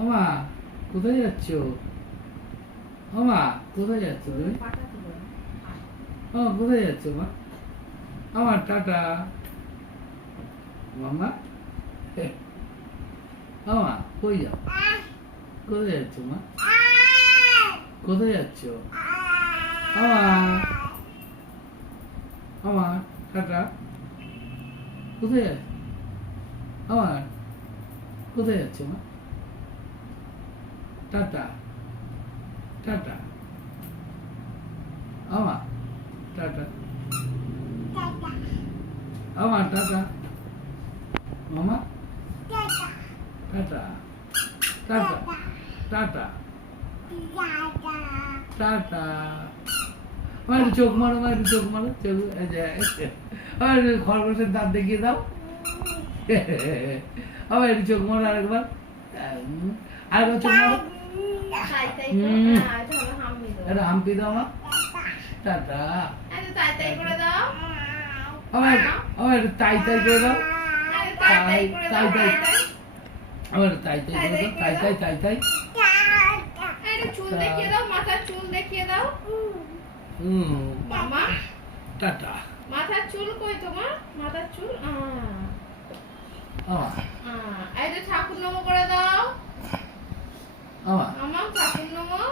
আমা কোথায় যাচ্ছ? আমা কোথায় যাচ্ছ তুমি? কোথায় যাচ্ছ মা? আমার টাটা মামা। আমা কই যাও? কোথায় যাচ্ছ মা? কোথায় যাচ্ছ? আমা আমার টাটা কোথায় যাচ্ছ? আমার কোথায় যাচ্ছ মা? টাটা টাটা আমা টাটা আমার টাটা মামা টাটা টাটা টাটা টাটা আমার একটু চোখ মারো, আমার একটু চোখ মারো, চোখ আমার খরগোশের দাঁত দেখিয়ে দাও। আমার একটু চোখ মারো আরেকবার, আরেকবার চোখ মারো, একটা হাম্পি দাও আমার। টাটা আমার আমার একটু তাই তাই করে দাও, তাই তাই তাই আমার তাই তাই করে দাও, তাই তাই তাই তাই। চুল দেখিয়ে দাও, মাথার চুল দেখিয়ে দাও। মামা টাটা মাথার চুল কই তোমার? মাথার চুল এই যে ঠাকুর নমো করে দাও। আমার ঠাকুর নমো।